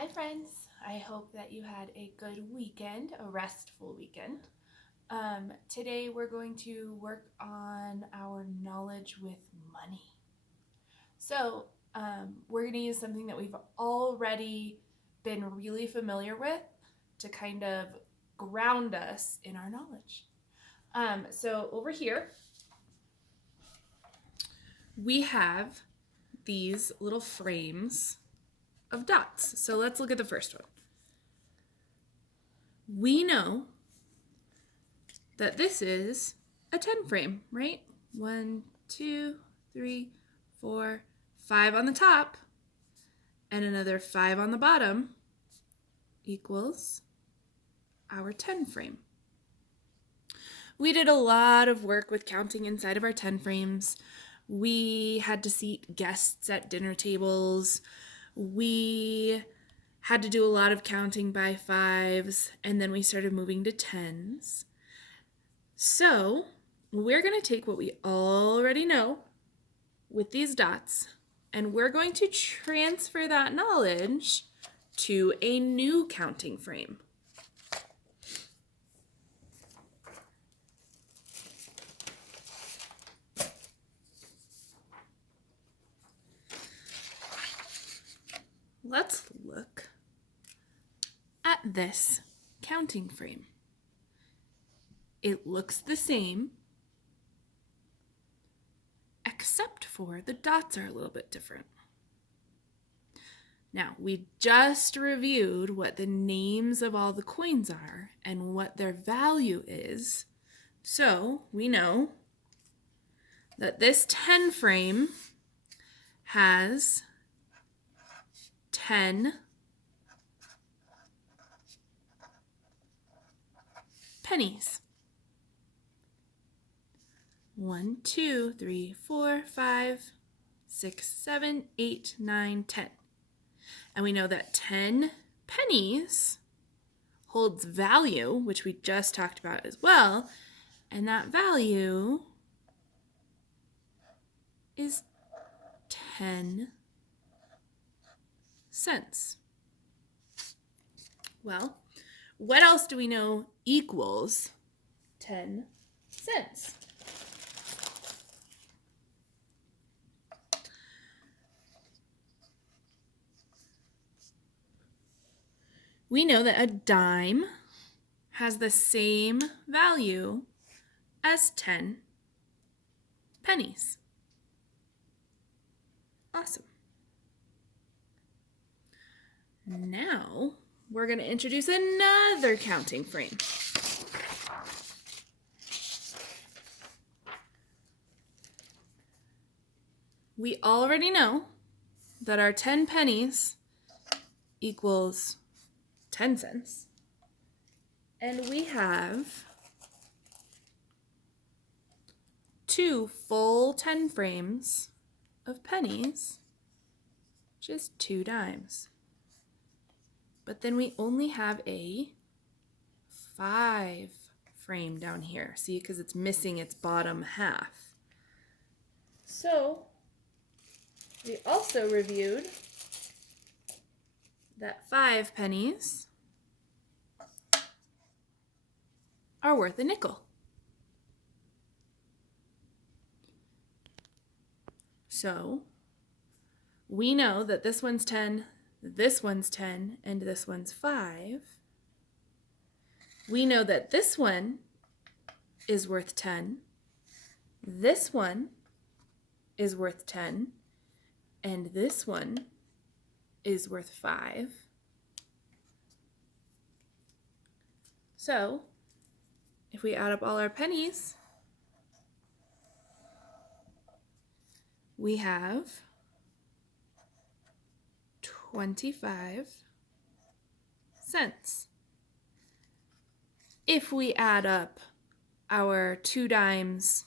Hi friends, I hope that you had a good weekend, a restful weekend. Today we're going to work on our knowledge with money. So we're going to use something that we've already been really familiar with to kind of ground us in our knowledge. So over here, we have these little frames of dots. So let's look at the first one. We know that this is a 10 frame, right? 1, 2, 3, 4, 5 on the top, and another 5 on the bottom equals our 10 frame. We did a lot of work with counting inside of our 10 frames. We had to seat guests at dinner tables. We had to do a lot of counting by 5s, and then we started moving to 10s. So we're going to take what we already know with these dots, and we're going to transfer that knowledge to a new counting frame. Let's look at this counting frame. It looks the same, except for the dots are a little bit different. Now, we just reviewed what the names of all the coins are and what their value is. So we know that this 10 frame has 10 pennies. 1, 2, 3, 4, 5, 6, 7, 8, 9, 10. And we know that 10 pennies holds value, which we just talked about as well, and that value is 10 cents. Well, what else do we know equals 10 cents? We know that a dime has the same value as 10 pennies. Awesome. Now we're going to introduce another counting frame. We already know that our 10 pennies equals 10 cents. And we have 2 full 10 frames of pennies, which is 2 dimes. But then we only have a 5 frame down here. See, because it's missing its bottom half. So we also reviewed that 5 pennies are worth a nickel. So we know that this one's 10, this one's 10, and this one's 5. We know that this one is worth 10, this one is worth 10, and this one is worth 5. So if we add up all our pennies, we have 25 cents. If we add up our 2 dimes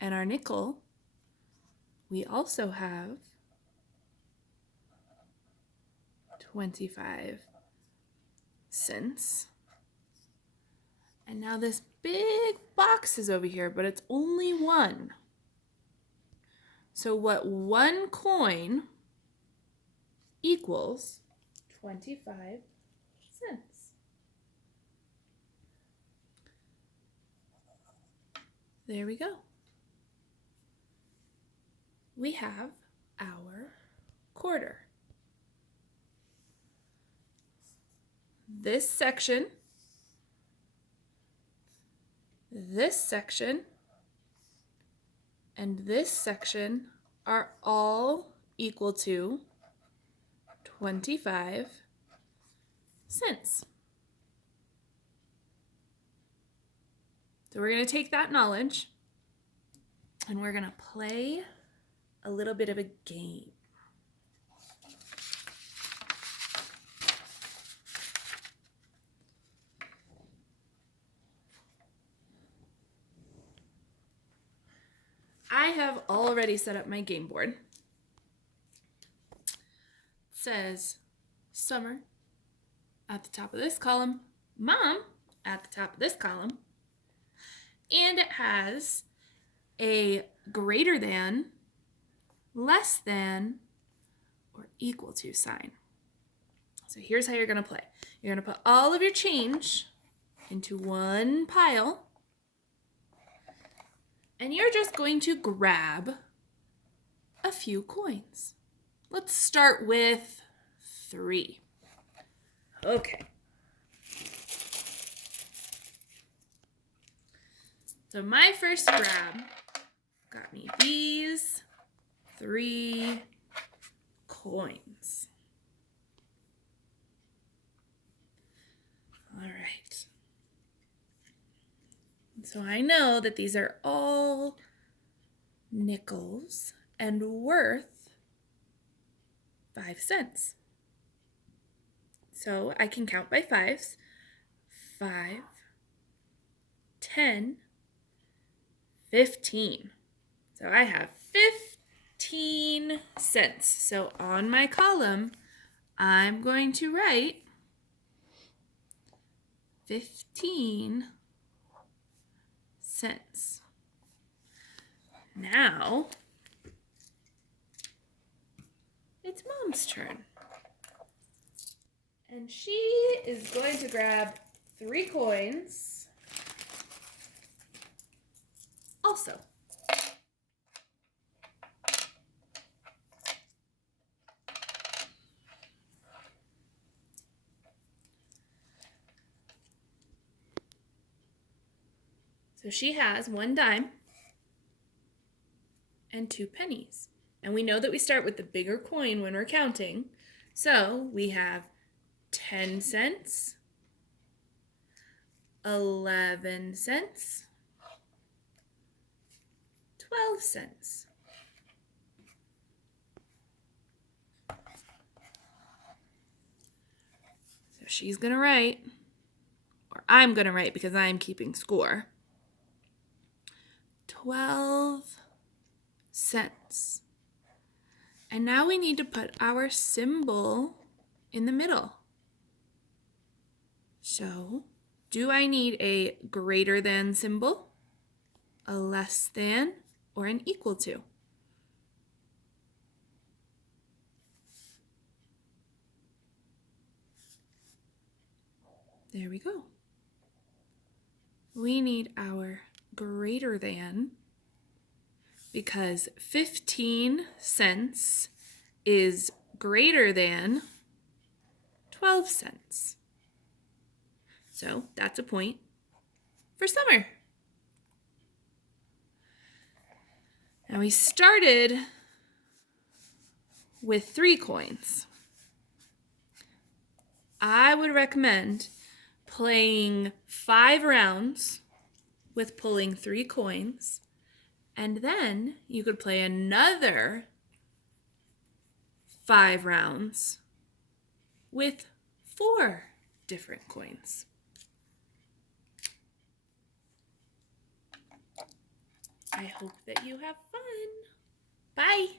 and our nickel, we also have 25 cents. And now this big box is over here, but it's only one. So what one coin equals 25 cents. There we go. We have our quarter. This section, and this section are all equal to 25 cents. So we're going to take that knowledge and we're going to play a little bit of a game. I have already set up my game board. It says Summer at the top of this column, Mom at the top of this column, and it has a greater than, less than, or equal to sign. So here's how you're going to play. You're going to put all of your change into one pile, and you're just going to grab a few coins. Let's start with 3. Okay. So my first grab got me these 3 coins. All right. So I know that these are all nickels and worth 5 cents. So I can count by 5s. 5, 10, 15. So I have 15 cents. So on my column, I'm going to write 15 cents. Now, it's Mom's turn. And she is going to grab 3 coins also. So she has 1 dime and 2 pennies. And we know that we start with the bigger coin when we're counting. So we have 10 cents, 11 cents, 12 cents. So she's going to write, or I'm going to write because I'm keeping score, 12 cents. And now we need to put our symbol in the middle. So, do I need a greater than symbol, a less than, or an equal to? There we go. We need our greater than because 15 cents is greater than 12 cents. So that's a point for Summer. Now we started with 3 coins. I would recommend playing 5 rounds with pulling 3 coins, and then you could play another 5 rounds with 4 different coins. I hope that you have fun. Bye.